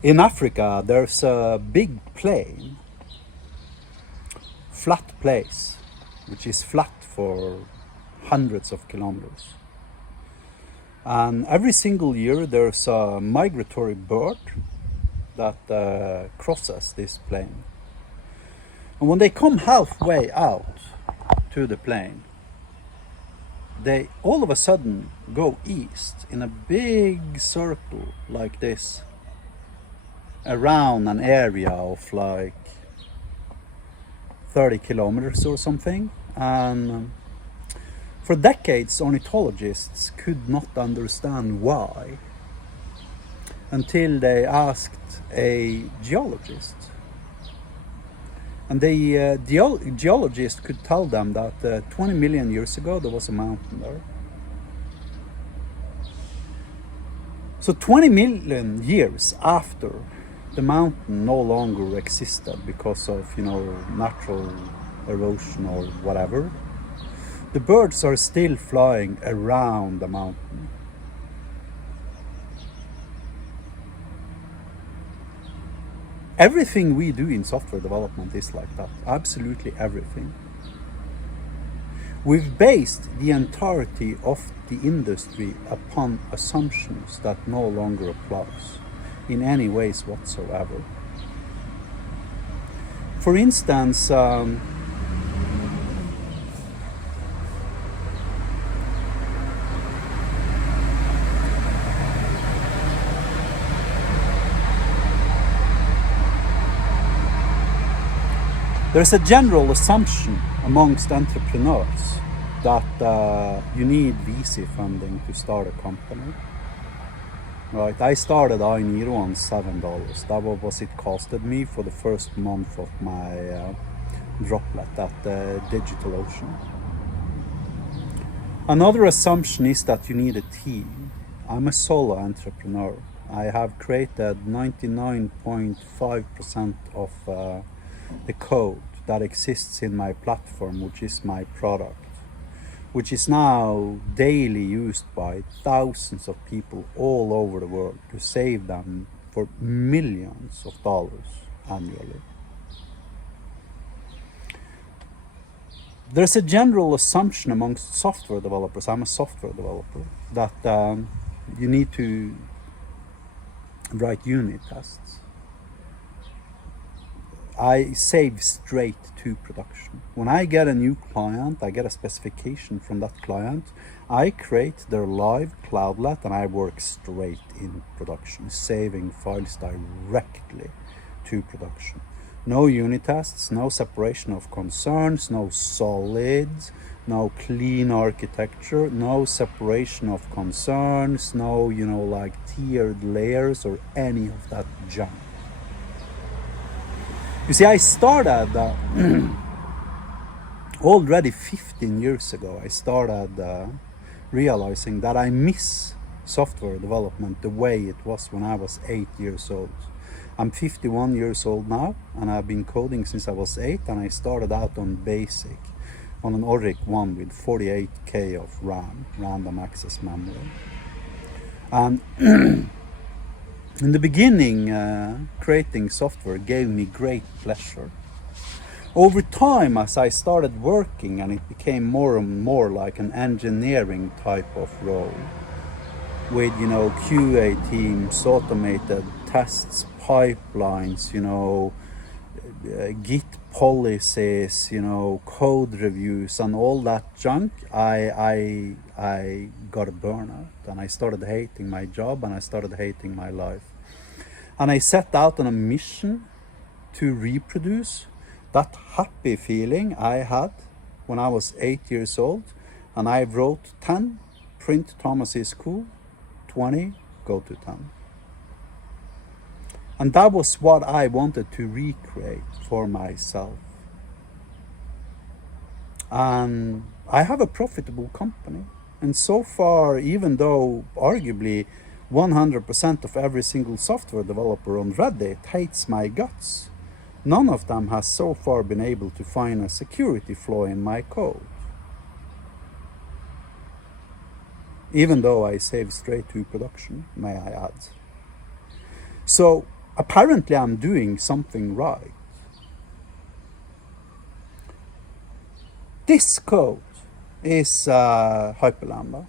In Africa, there's a big plain, flat place, which is flat for hundreds of kilometers. And every single year there's a migratory bird that crosses this plain. And when they come halfway out to the plain, they all of a sudden go east in a big circle like this, around an area of like 30 kilometers or something. And for decades, ornithologists could not understand why, until they asked a geologist. And the geologist could tell them that 20 million years ago there was a mountain there. So 20 million years after the mountain no longer existed because of, natural erosion or whatever, the birds are still flying around the mountain. Everything we do in software development is like that. Absolutely everything. We've based the entirety of the industry upon assumptions that no longer applies in any ways whatsoever. For instance, there's a general assumption amongst entrepreneurs that you need VC funding to start a company. Right, I started iNiro on $7. That was what it costed me for the first month of my droplet at DigitalOcean. Another assumption is that you need a team. I'm a solo entrepreneur. I have created 99.5% of the code that exists in my platform, which is my product, which is now daily used by thousands of people all over the world to save them for millions of dollars annually. There's a general assumption amongst software developers, I'm a software developer, that you need to write unit tests. I save straight to production. When I get a new client, I get a specification from that client, I create their live cloudlet and I work straight in production, saving files directly to production. No unit tests, no separation of concerns, no solids, no clean architecture, no separation of concerns, no, like tiered layers or any of that junk. You see, I started already 15 years ago, I started realizing that I miss software development the way it was when I was 8 years old. I'm 51 years old now, and I've been coding since I was 8, and I started out on BASIC, on an ORIC 1 with 48K of RAM, random access memory. And in the beginning, creating software gave me great pleasure. Over time, as I started working and it became more and more like an engineering type of role, with QA teams, automated tests, pipelines, Git policies, code reviews and all that junk, I got a burnout and I started hating my job and I started hating my life. And I set out on a mission to reproduce that happy feeling I had when I was 8 years old, and I wrote 10, print Thomas is cool, 20, go to 10. And that was what I wanted to recreate for myself. And I have a profitable company. And so far, even though arguably 100% of every single software developer on Reddit hates my guts, none of them has so far been able to find a security flaw in my code. Even though I save straight to production, may I add. So apparently I'm doing something right. This code is Hyperlambda.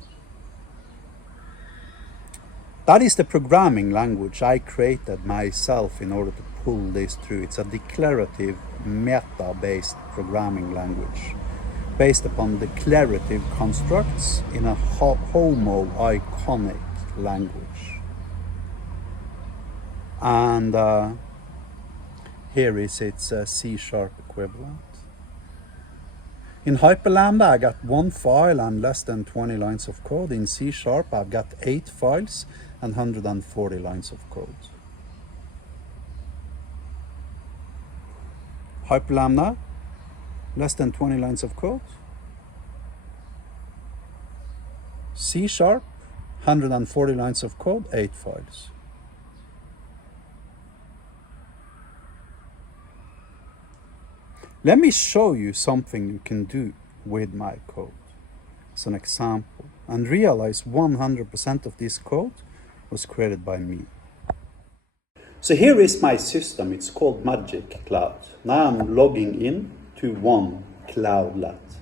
That is the programming language I created myself in order to pull this through. It's a declarative, meta-based programming language based upon declarative constructs in a homo-iconic language. And here is its C# equivalent. In Hyperlambda, I got one file and less than 20 lines of code. In C#, I've got 8 files and 140 lines of code. Hyperlambda, less than 20 lines of code. C#, 140 lines of code, 8 files. Let me show you something you can do with my code as an example, and realize 100% of this code was created by me. So here is my system. It's called Magic Cloud. Now I'm logging in to one cloudlet.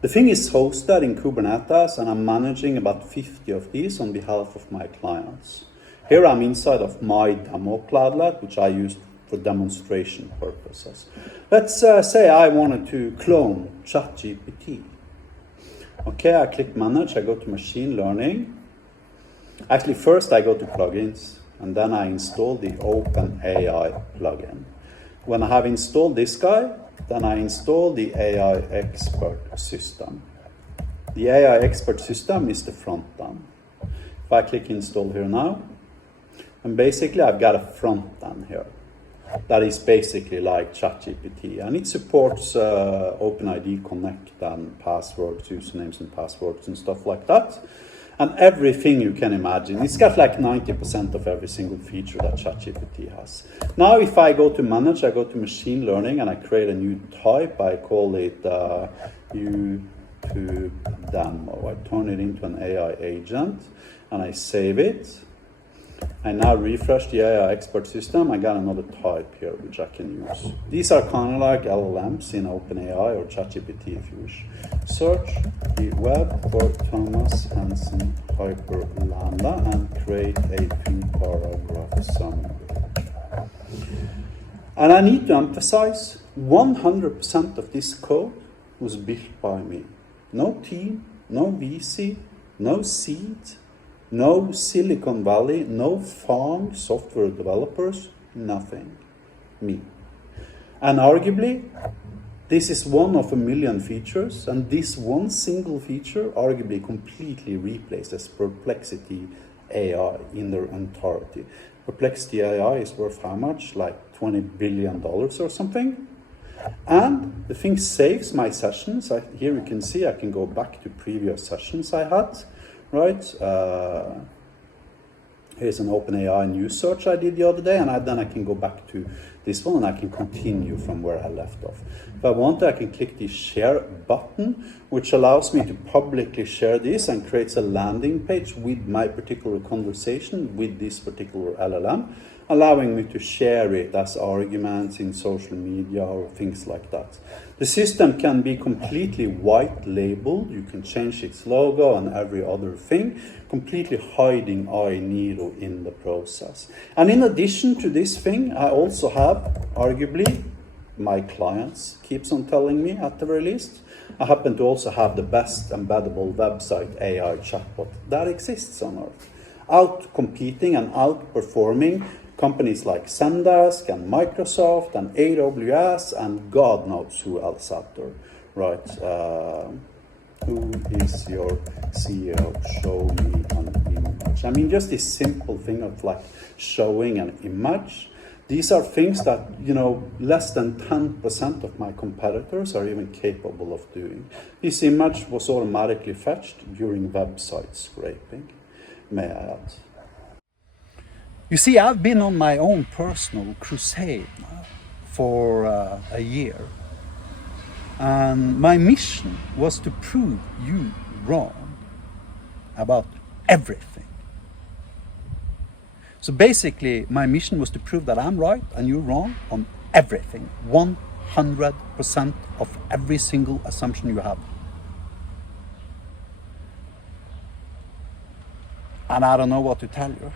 The thing is hosted in Kubernetes, and I'm managing about 50 of these on behalf of my clients. Here I'm inside of my demo cloudlet, which I use for demonstration purposes. Let's say I wanted to clone ChatGPT. Okay, I click manage, I go to machine learning. Actually, first I go to plugins, and then I install the OpenAI plugin. When I have installed this guy, then I install the AI expert system. The AI expert system is the front end. If I click install here now, and basically I've got a front end here. That is basically like ChatGPT, and it supports OpenID Connect and passwords, usernames and passwords and stuff like that. And everything you can imagine. It's got like 90% of every single feature that ChatGPT has. Now if I go to manage, I go to machine learning and I create a new type. I call it YouTube demo. I turn it into an AI agent and I save it. I now refresh the AI expert system. I got another type here which I can use. These are kind of like LLMs in OpenAI or ChatGPT if you wish. Search the web for Thomas Hansen Hyperlambda and create a 2-paragraph summary. And I need to emphasize 100% of this code was built by me. No team, no VC, no seed, no Silicon Valley, no FAANG software developers, nothing. Me. And arguably, this is one of a million features, and this one single feature arguably completely replaces Perplexity AI in their entirety. Perplexity AI is worth how much? Like $20 billion or something. And the thing saves my sessions. Here you can see I can go back to previous sessions I had. Right, here's an OpenAI news search I did the other day, and then I can go back to this one and I can continue from where I left off. If I want to, I can click the share button, which allows me to publicly share this and creates a landing page with my particular conversation with this particular LLM, allowing me to share it as arguments in social media or things like that. The system can be completely white labeled. You can change its logo and every other thing, completely hiding Nero in the process. And in addition to this thing, I also have, arguably, my clients keeps on telling me at the very least, I happen to also have the best embeddable website AI chatbot that exists on Earth, out competing and outperforming companies like Zendesk and Microsoft and AWS and God knows who else out there, right? Who is your CEO? Show me an image. I mean, just this simple thing of like showing an image. These are things that, you know, less than 10% of my competitors are even capable of doing. This image was automatically fetched during website scraping, may I add. You see, I've been on my own personal crusade now for a year. And my mission was to prove you wrong about everything. So basically, my mission was to prove that I'm right and you're wrong on everything. 100% of every single assumption you have. And I don't know what to tell you.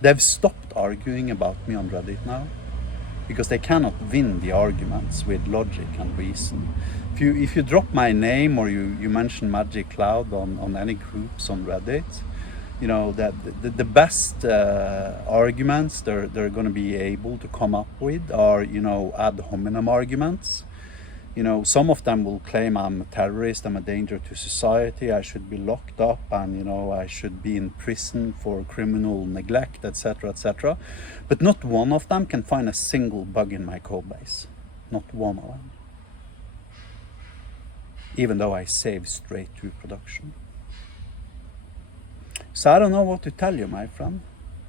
They've stopped arguing about me on Reddit now, because they cannot win the arguments with logic and reason. If you drop my name or you mention Magic Cloud on any groups on Reddit, you know, that the best arguments they're going to be able to come up with are, you know, ad hominem arguments. You know, some of them will claim I'm a terrorist, I'm a danger to society, I should be locked up, and, you know, I should be in prison for criminal neglect, etc., etc. But not one of them can find a single bug in my code base. Not one of them. Even though I save straight to production. So I don't know what to tell you, my friend.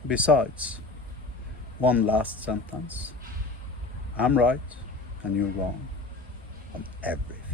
Besides, one last sentence. I'm right and you're wrong on everything.